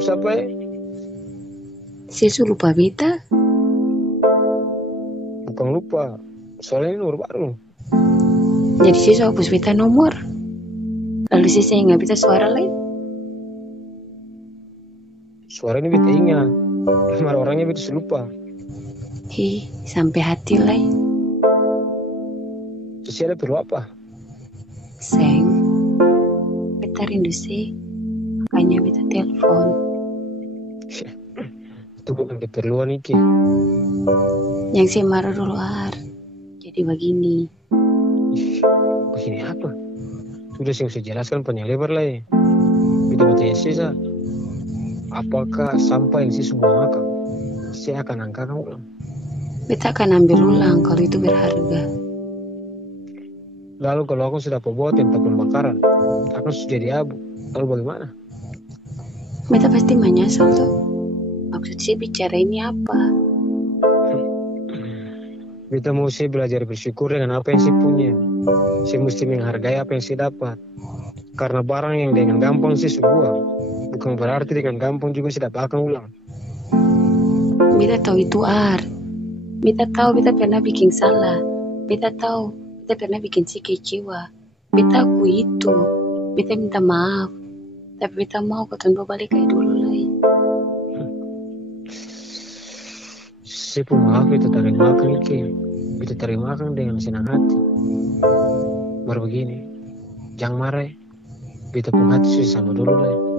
maaf siapa ya? Saya lupa beta. Bukan lupa, soalnya ini nomor baru. Jadi saya hapus beta nomor. Lalu saya ingat beta suara lain. Suara ini beta ingat, nomor orangnya beta lupa. Sampai hati lain. Terus ada perlu apa? Seng, beta rindu sih. Makanya beta telepon. Itu bukan keperluan iki. Yang saya marah dulu jadi begini. Begini apa? Sudah saya usah jelaskan panjang lebar lah ya. Beta bertanya sisa. Apakah sampah yang saya buang akan? Saya akan angkat ulang. Beta akan ambil ulang kalau itu berharga. Lalu kalau aku sudah buat tempat pembakaran, aku sudah jadi abu. Lalu bagaimana? Beta pasti menyesal tuh. Maksud saya bicara ini apa? Beta mau saya belajar bersyukur dengan apa yang saya punya. Saya mesti menghargai apa yang saya dapat. Karena barang yang dengan gampang saya buang, bukan berarti dengan gampang juga saya dapatkan ulang. Beta tahu itu Beta tahu beta pernah bikin salah. Beta tahu beta pernah bikin si kecewa. Beta akui itu. Beta minta maaf. Tapi beta mau ketemu balik kayak dulu lagi. Saya pun maaf beta terimakan Iki. Beta terimakan dengan senang hati. Baru begini, jangan marah. Beta pun hati susah sama dulu lah.